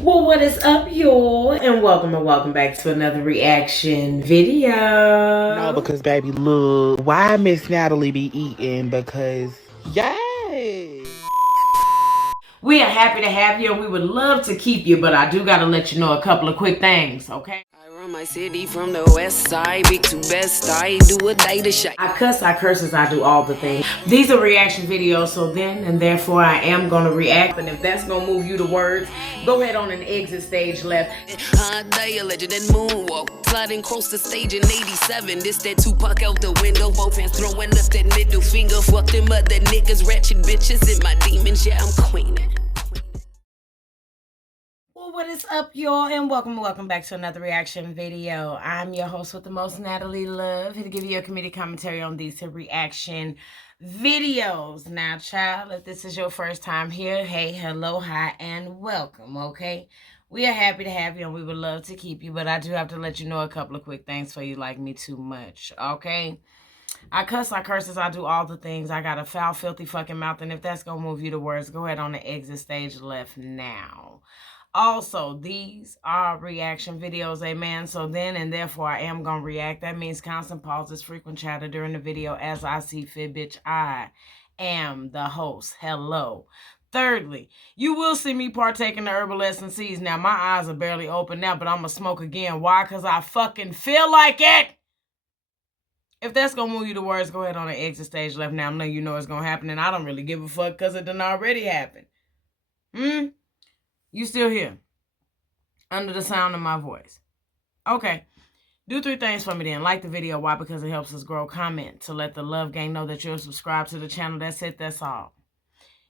Well, what is up, y'all? And welcome back to another reaction video. No, because baby, look, why Miss Natalie be eating? Because yay! We are happy to have you and we would love to keep you, but I do gotta let you know a couple of quick things, okay? I run my city from the west side, big to best, I do a day to shine. I cuss, I curses, I do all the things. These are reaction videos, so then and therefore I am gonna react. And if that's gonna move you to words, go ahead on and exit stage left. Hot day, a legend and moonwalk. Sliding across the stage in 87. This that Tupac out the window. Both hands throwing up that middle finger. Fuck them other niggas, ratchet bitches in my demons. Yeah, I'm queening. Well, what is up, y'all? And welcome back to another reaction video. I'm your host with the most, Natalie Love, here to give you a comedic commentary on these reaction videos. Now, child, if this is your first time here, hey, hello, hi, and welcome, okay? We are happy to have you and we would love to keep you, but I do have to let you know a couple of quick things for you like me too much, okay? I cuss, I curses, I do all the things. I got a foul, filthy fucking mouth, and if that's gonna move you to words, go ahead on the exit stage left now. Also, these are reaction videos, amen? So then and therefore I am going to react. That means constant pauses, frequent chatter during the video as I see fit, bitch. I am the host. Hello. Thirdly, you will see me partake in the herbal essences. Now, my eyes are barely open now, but I'm going to smoke again. Why? Because I fucking feel like it. If that's going to move you to words, go ahead on the exit stage left now. I know you know it's going to happen, and I don't really give a fuck because it done already happened. You still here? Under the sound of my voice. Okay. Do three things for me then. Like the video. Why? Because it helps us grow. Comment to let the Love Gang know that you're subscribed to the channel. That's it. That's all.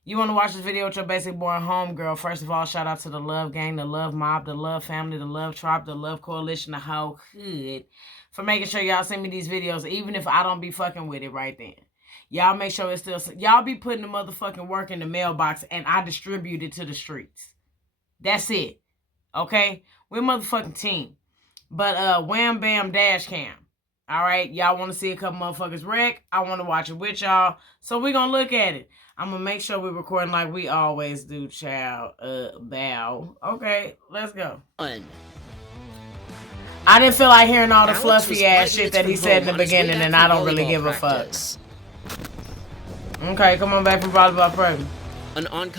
You want to watch this video with your basic boring homegirl? First of all, shout out to the Love Gang, the Love Mob, the Love Family, the Love Tribe, the Love Coalition, the whole hood, for making sure y'all send me these videos, even if I don't be fucking with it right then. Y'all make sure it's still... Y'all be putting the motherfucking work in the mailbox, and I distribute it to the streets. That's it. Okay? We're a motherfucking team. But wham bam dash cam. Alright? Y'all want to see a couple motherfuckers wreck? I want to watch it with y'all. So we're going to look at it. I'm going to make sure we're recording like we always do, child. Bow. Okay, let's go. I didn't feel like hearing all the fluffy ass shit that he said in the beginning, and I don't really give a fuck. Okay, come on back from volleyball practice.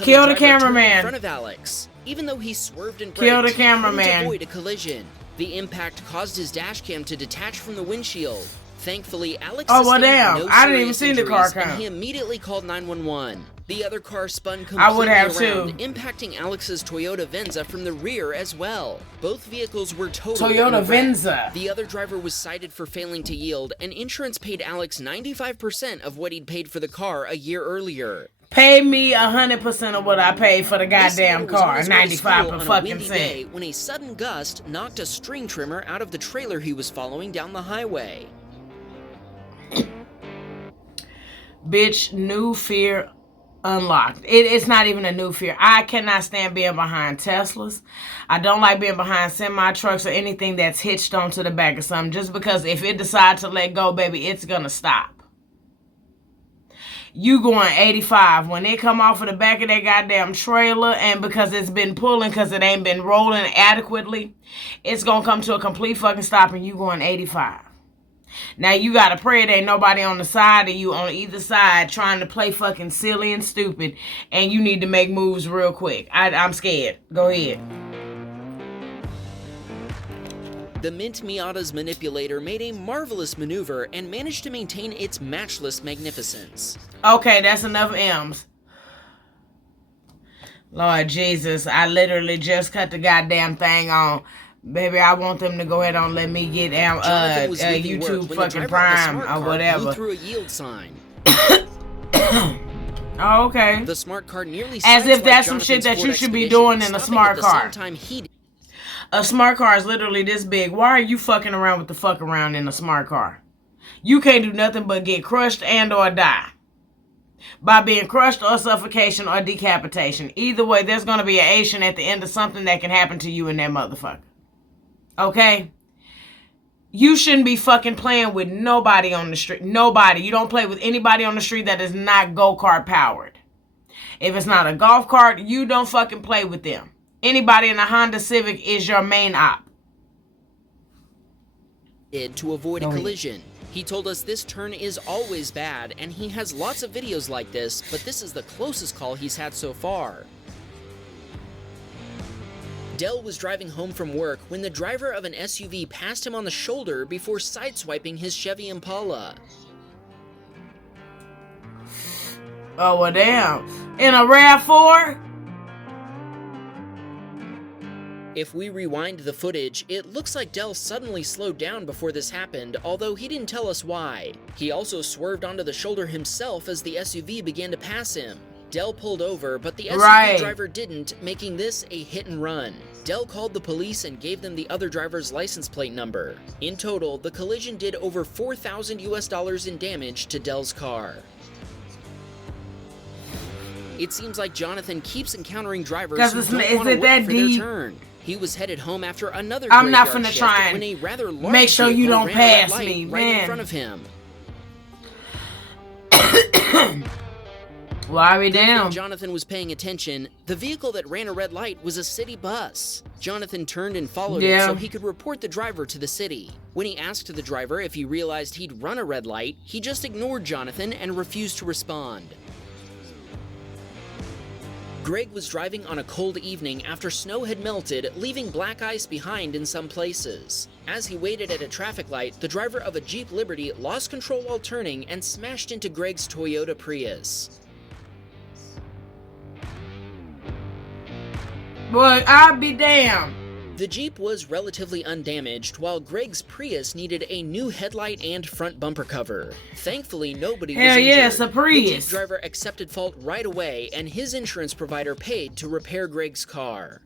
Kill the cameraman. In front of Alex. Even though he swerved and Kill the braked, he cameraman. couldn't avoid a collision. The impact caused his dash cam to detach from the windshield. Thankfully, Alex sustained no I didn't even serious see the car injuries, come. and he immediately called 911. The other car spun completely I would have around, too. impacting Alex's Toyota Venza from the rear as well. Both vehicles were totaled. Toyota Venza. The other driver was cited for failing to yield, and insurance paid Alex 95% of what he'd paid for the car a year earlier. Pay me 100% of what I paid for the goddamn car, 95 per fucking cent. When a sudden gust knocked a string trimmer out of the trailer he was following down the highway. Bitch, new fear unlocked. It's not even a new fear. I cannot stand being behind Teslas. I don't like being behind semi-trucks or anything that's hitched onto the back of something, just because if it decides to let go, baby, it's gonna stop. You going 85 when they come off of the back of that goddamn trailer, and because it's been pulling because it ain't been rolling adequately, it's gonna come to a complete fucking stop, and you going 85. Now you gotta pray there ain't nobody on the side of you on either side trying to play fucking silly and stupid, and you need to make moves real quick. I'm scared. Go ahead. The Mint Miata's manipulator made a marvelous maneuver and managed to maintain its matchless magnificence. Okay, that's enough M's. Lord Jesus, I literally just cut the goddamn thing on. Baby, I want them to go ahead and let me get YouTube fucking Prime or whatever. Through a yield sign. Oh, okay. The smart car nearly as if that's some shit that you should be doing in a smart car. A smart car is literally this big. Why are you fucking around with the fuck around in a smart car? You can't do nothing but get crushed and or die. By being crushed or suffocation or decapitation. Either way, there's going to be an Asian at the end of something that can happen to you in that motherfucker. Okay? You shouldn't be fucking playing with nobody on the street. Nobody. You don't play with anybody on the street that is not go-kart powered. If it's not a golf cart, you don't fucking play with them. anybody in a Honda Civic is your main op. To avoid a collision. He told us this turn is always bad, and he has lots of videos like this, but this is the closest call he's had so far. Dell was driving home from work when the driver of an SUV passed him on the shoulder before sideswiping his Chevy Impala. Oh, well, damn. In a RAV4? If we rewind the footage, it looks like Dell suddenly slowed down before this happened, although he didn't tell us why. He also swerved onto the shoulder himself as the SUV began to pass him. Dell pulled over, but the SUV driver didn't, making this a hit and run. Dell called the police and gave them the other driver's license plate number. In total, the collision did over $4,000 in damage to Dell's car. It seems like Jonathan keeps encountering drivers who don't want to wait for their turn. He was headed home after another I'm not graveyard finna shift try when a rather large make sure you don't vehicle ran a red pass light me, right man. in front of him. Well, I be damn. Jonathan was paying attention. The vehicle that ran a red light was a city bus. Jonathan turned and followed it so he could report the driver to the city. When he asked the driver if he realized he'd run a red light, he just ignored Jonathan and refused to respond. Greg was driving on a cold evening after snow had melted, leaving black ice behind in some places. As he waited at a traffic light, the driver of a Jeep Liberty lost control while turning and smashed into Greg's Toyota Prius. Boy, I'll be damned. The Jeep was relatively undamaged, while Greg's Prius needed a new headlight and front bumper cover. Thankfully, nobody was injured. Yeah, it's a Prius. The Jeep driver accepted fault right away, and his insurance provider paid to repair Greg's car.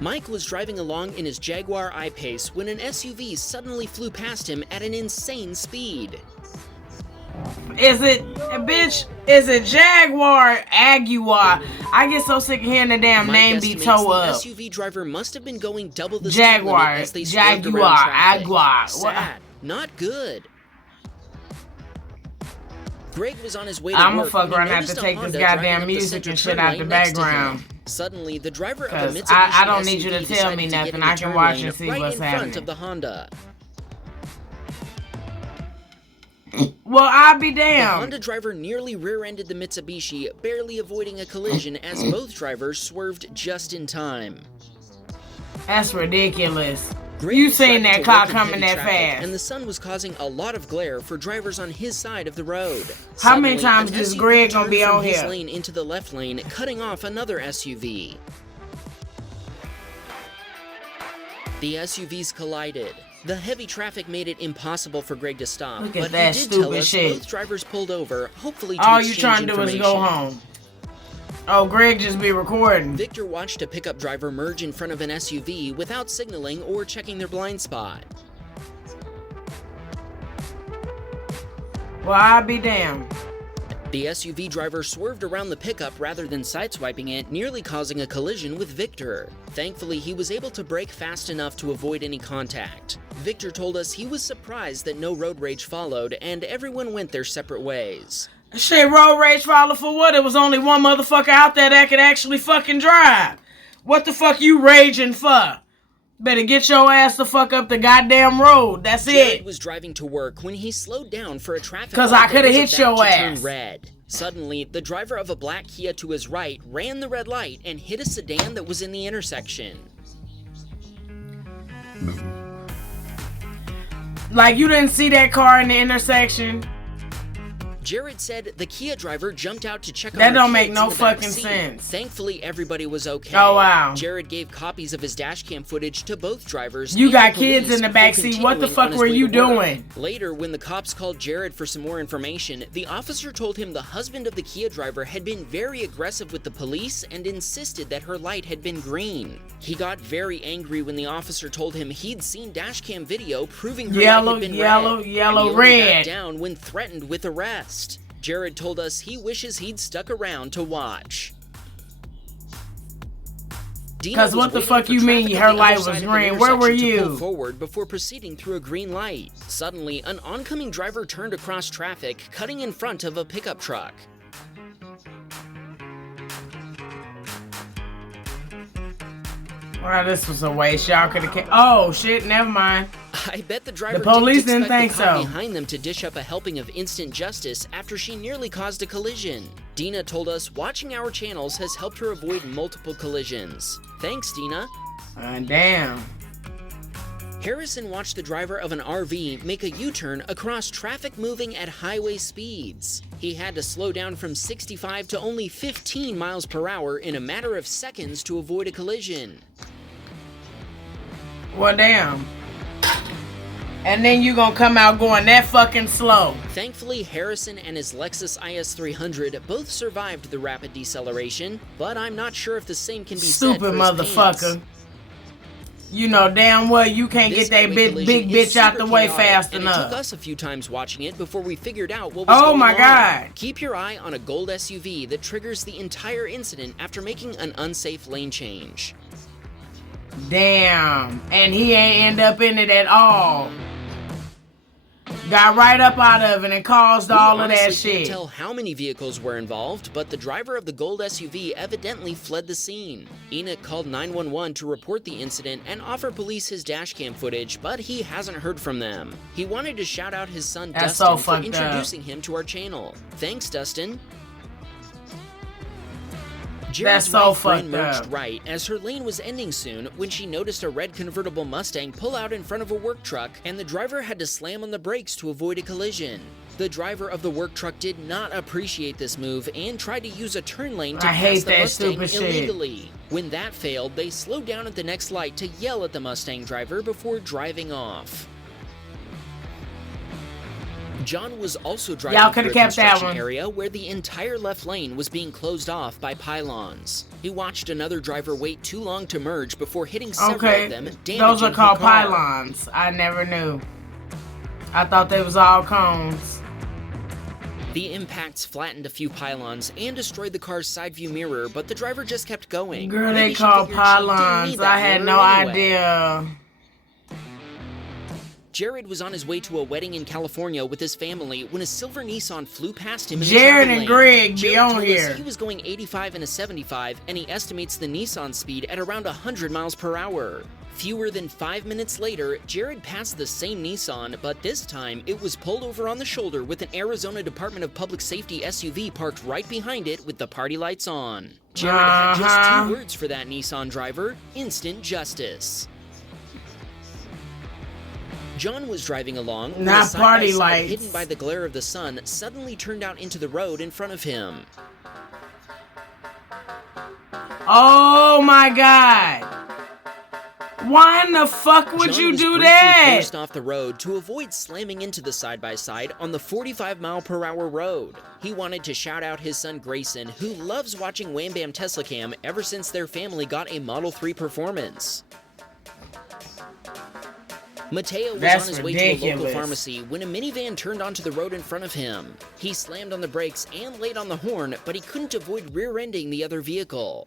Mike was driving along in his Jaguar I-Pace when an SUV suddenly flew past him at an insane speed. Is it, bitch? Is it Jaguar? Aguar? I get so sick of hearing the damn name be toe up. The SUV driver must have been going double the Jaguar, speed limit as they swerved Jaguar, around traffic. Aguar. Sad, not good. Greg was on his way to I'ma work fuck when he around and have noticed to a take this Honda goddamn driving up the music center and shit turn out lane the next to him. background. Suddenly, the driver of a Cause Mitsubishi I don't need SUV you to tell decided me to get nothing. in the I can turn watch lane and see right what's in front happening. of the Honda. Well, I'll be The damned. Honda driver nearly rear-ended the Mitsubishi, barely avoiding a collision as both drivers swerved just in time. That's ridiculous. Greg You was seen driving that to car work in coming heavy that traffic, fast. and the sun was causing a lot of glare for drivers on his side of the road. How many Suddenly, times an is SUV Greg gonna turned be from on his here? lane into the left lane, cutting off another SUV. The SUVs collided. The heavy traffic made it impossible for Greg to stop, Look at but that he did tell stupid us shit. both drivers pulled over, hopefully to All you exchange trying to do is go information. home. Oh, Greg just be recording. Victor watched a pickup driver merge in front of an SUV without signaling or checking their blind spot. Well, I'll be damned. The SUV driver swerved around the pickup rather than sideswiping it, nearly causing a collision with Victor. Thankfully, he was able to brake fast enough to avoid any contact. Victor told us he was surprised that no road rage followed, and everyone went their separate ways. Shit, road rage follow for what? It was only one motherfucker out there that could actually fucking drive. What the fuck you raging for? Better get your ass the fuck up the goddamn road. That's Jared it. was driving to work when he slowed down for a traffic 'Cause light I coulda that was hit about your to turn ass. red. Suddenly, the driver of a black Kia to his right ran the red light and hit a sedan that was in the intersection. Like, you didn't see that car in the intersection? Jared said the Kia driver jumped out to check on That our don't make kids no in the back fucking seat. sense. Thankfully, everybody was okay. Oh, wow. Jared gave copies of his dashcam footage to both drivers. You and got the kids police in the before back seat. What the continuing fuck on his were way you to work. doing? Later, when the cops called Jared for some more information, the officer told him the husband of the Kia driver had been very aggressive with the police and insisted that her light had been green. He got very angry when the officer told him he'd seen dashcam video proving her Yellow, light had been yellow, red, yellow, and he only red. backed down when threatened with arrest. Jared told us he wishes he'd stuck around to watch. Cause what the fuck you mean her light was green? Where were you? Forward before proceeding through a green light. Suddenly, an oncoming driver turned across traffic, cutting in front of a pickup truck. Well, this was a waste. Y'all could have. Oh shit! Never mind. I bet the driver police didn't didn't think expect the cop so. behind them to dish up a helping of instant justice after she nearly caused a collision. Dina told us watching our channels has helped her avoid multiple collisions. Thanks, Dina. Damn. Harrison watched the driver of an RV make a U-turn across traffic moving at highway speeds. He had to slow down from 65 to only 15 miles per hour in a matter of seconds to avoid a collision. Well, damn. And then you gonna come out going that fucking slow. Thankfully, Harrison and his Lexus IS 300 both survived the rapid deceleration, but I'm not sure if the same can be said for Stupid his motherfucker. pants. You know damn well you can't This get that highway big collision bitch is out the super way chaotic, fast and enough. It took us a few times watching it before we figured out what was Oh going my on. God. Keep your eye on a gold SUV that triggers the entire incident after making an unsafe lane change. Damn. And he ain't end up in it at all. Got right up out of it and caused all of that honestly can't shit. tell how many vehicles were involved, but the driver of the gold SUV evidently fled the scene. Enoch called 911 to report the incident and offer police his dashcam footage, but he hasn't heard from them. He wanted to shout out his son That's Dustin so for fucked introducing him to our channel. Thanks, Dustin. That's Jared's so right brain fucked merged up. right as her lane was ending soon when she noticed a red convertible Mustang pull out in front of a work truck, and the driver had to slam on the brakes to avoid a collision. The driver of the work truck did not appreciate this move and tried to use a turn lane to I pass hate the that Mustang stupid shit. illegally. When that failed, they slowed down at the next light to yell at the Mustang driver before driving off. John was also driving Y'all through coulda a kept that construction one. area where the entire left lane was being closed off by pylons. He watched another driver wait too long to merge before hitting several Okay, of them, damaging those are her called car. pylons. I never knew. I thought they was all cones. The impacts flattened a few pylons and destroyed the car's side view mirror, but the driver just kept going. Girl, Maybe they she called figured she didn't pylons. need that I had mirror no anyway. idea. Jared was on his way to a wedding in California with his family when a silver Nissan flew past him in Jared the and traffic lane. Greg be Jared on told us here. he was going 85 and a 75, and he estimates the Nissan speed at around 100 miles per hour. Fewer than 5 minutes later, Jared passed the same Nissan, but this time it was pulled over on the shoulder with an Arizona Department of Public Safety SUV parked right behind it with the party lights on. Jared had just 2 words for that Nissan driver: instant justice. John was driving along when Not a side-by-side party lights. hidden by the glare of the sun suddenly turned out into the road in front of him. Oh my God. Why in the fuck would John you was do briefly that? forced off the road to avoid slamming into the side-by-side on the 45-mile-per-hour road. He wanted to shout out his son Grayson, who loves watching Wham Bam Tesla Cam ever since their family got a Model 3 Performance. Mateo was That's on his way to a local ridiculous. pharmacy when a minivan turned onto the road in front of him. He slammed on the brakes and laid on the horn, but he couldn't avoid rear-ending the other vehicle.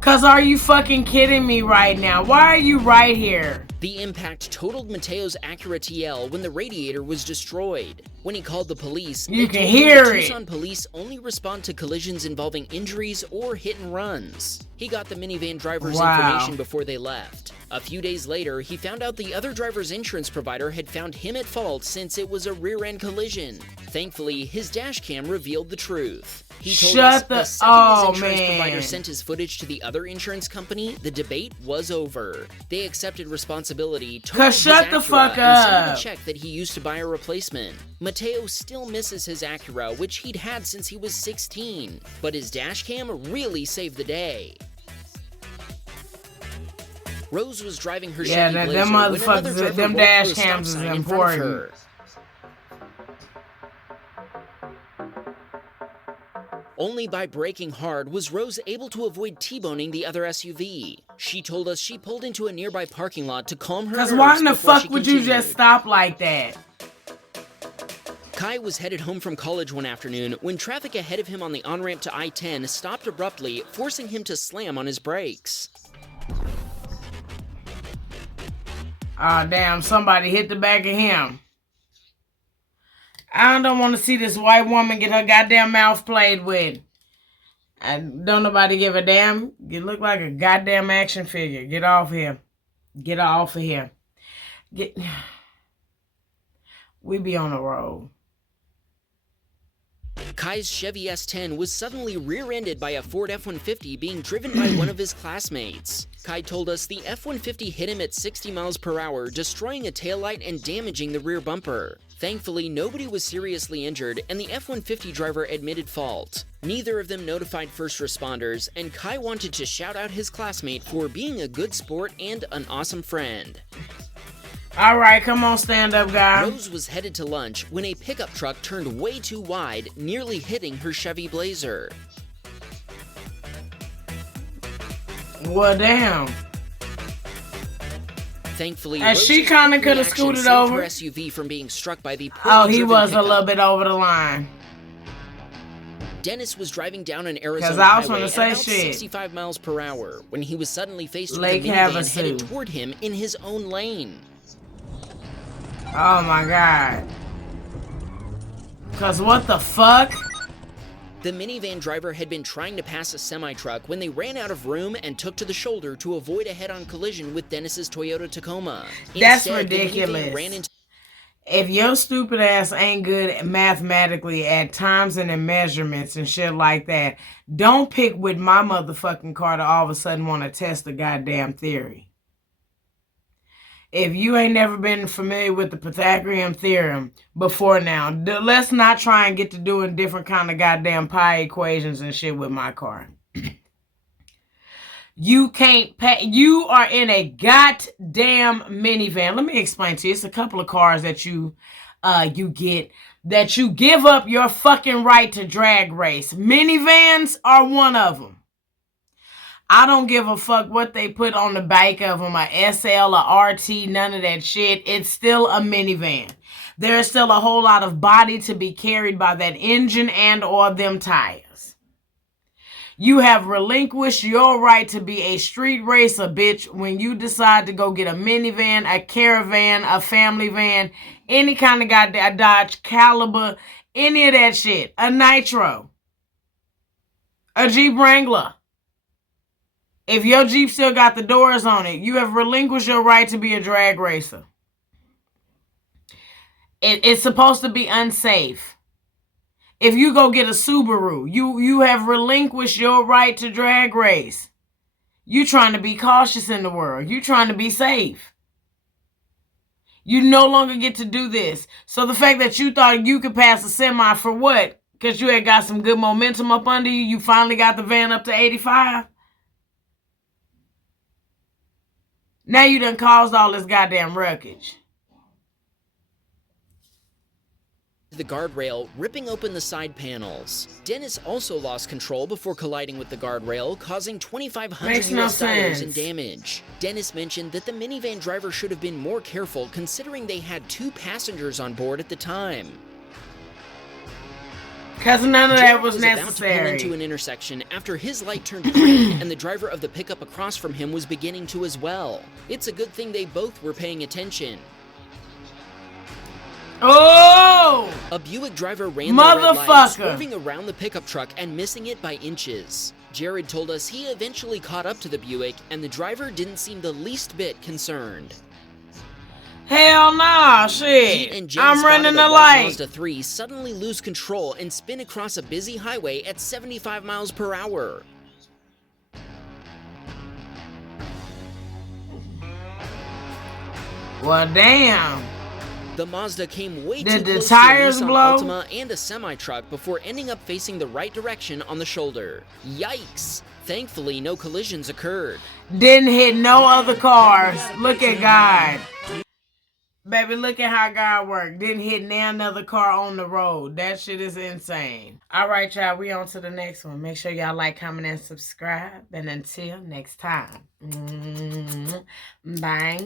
Cause are you fucking kidding me right now? Why are you right here? The impact totaled Mateo's Acura TL when the radiator was destroyed. When he called the police, You they can told him hear the it. Tucson police only respond to collisions involving injuries or hit and runs. He got the minivan driver's Wow. information before they left. A few days later, he found out the other driver's insurance provider had found him at fault since it was a rear-end collision. Thankfully, his dash cam revealed the truth. He told Shut us the- the second oh, his insurance provider man. sent his footage to the other insurance company, the debate was over. They accepted responsibility, totaled Cause shut his the Acura, fuck and sent him up. a check that he used to buy a replacement. Mateo still misses his Acura, which he'd had since he was 16, but his dash cam really saved the day. Rose was driving her Yeah, Chevy them Blazer when another motherfuckers, driver them rolled dash through a stop cams is sign in front of important. her. Only by braking hard was Rose able to avoid T-boning the other SUV. She told us she pulled into a nearby parking lot to calm her Cause nerves why in the before fuck she would you just continued. stop like that? Kai was headed home from college one afternoon when traffic ahead of him on the on-ramp to I-10 stopped abruptly, forcing him to slam on his brakes. Oh damn, somebody hit the back of him. I don't want to see this white woman get her goddamn mouth played with. And don't nobody give a damn. You look like a goddamn action figure. Get off here. Get off of here. We be on the road. Kai's Chevy S10 was suddenly rear-ended by a Ford F-150 being driven by one of his classmates. Kai told us the F-150 hit him at 60 miles per hour, destroying a taillight and damaging the rear bumper. Thankfully, nobody was seriously injured, and the F-150 driver admitted fault. Neither of them notified first responders, and Kai wanted to shout out his classmate for being a good sport and an awesome friend. All right, come on, stand up, guy. Rose was headed to lunch when a pickup truck turned way too wide, nearly hitting her Chevy Blazer. Well, damn. Thankfully, and she kind of could have scooted over her SUV from being struck by the oh, he was a little bit over the line. Dennis was driving down an Arizona highway at about 65 miles per hour when he was suddenly faced with a minivan headed toward him in his own lane. Oh my God. Cause what the fuck? The minivan driver had been trying to pass a semi-truck when they ran out of room and took to the shoulder to avoid a head-on collision with Dennis's Toyota Tacoma. That's ridiculous. If your stupid ass ain't good mathematically at times and in measurements and shit like that, don't pick with my motherfucking car to all of a sudden want to test the goddamn theory. If you ain't never been familiar with the Pythagorean theorem before now, let's not try and get to doing different kind of goddamn pi equations and shit with my car. You can't pay. You are in a goddamn minivan. Let me explain to you. It's a couple of cars that you get that you give up your fucking right to drag race. Minivans are one of them. I don't give a fuck what they put on the back of them, a SL, a RT, none of that shit. It's still a minivan. There's still a whole lot of body to be carried by that engine and or them tires. You have relinquished your right to be a street racer, bitch, when you decide to go get a minivan, a caravan, a family van, any kind of goddamn Dodge Caliber, any of that shit. A Nitro. A Jeep Wrangler. If your Jeep still got the doors on it, you have relinquished your right to be a drag racer. It's supposed to be unsafe. If you go get a Subaru, you have relinquished your right to drag race. You trying to be cautious in the world. You trying to be safe. You no longer get to do this. So the fact that you thought you could pass a semi for what? Because you had got some good momentum up under you. You finally got the van up to 85. Now you done caused all this goddamn wreckage. The guardrail, ripping open the side panels. Dennis also lost control before colliding with the guardrail, causing $2,500 US in damage. Dennis mentioned that the minivan driver should have been more careful considering they had 2 passengers on board at the time. Because none of that was necessary. About to pull into an intersection after his light turned green and the driver of the pickup across from him was beginning to as well. It's a good thing they both were paying attention. Oh! A Buick driver ran the red light, swerving around the pickup truck and missing it by inches. Jared told us he eventually caught up to the Buick and the driver didn't seem the least bit concerned. Hell nah, shit. I'm running the light. Mazda 3 suddenly lose control and spin across a busy highway at 75 miles per hour. Well, damn. The Mazda came way too close the tires to a blow? Nissan Altima and a semi-truck before ending up facing the right direction on the shoulder. Yikes! Thankfully, no collisions occurred. Didn't hit no other cars. Look at God. Baby, look at how God worked. Didn't hit none other car on the road. That shit is insane. All right, y'all. We on to the next one. Make sure y'all like, comment, and subscribe. And until next time. Bye.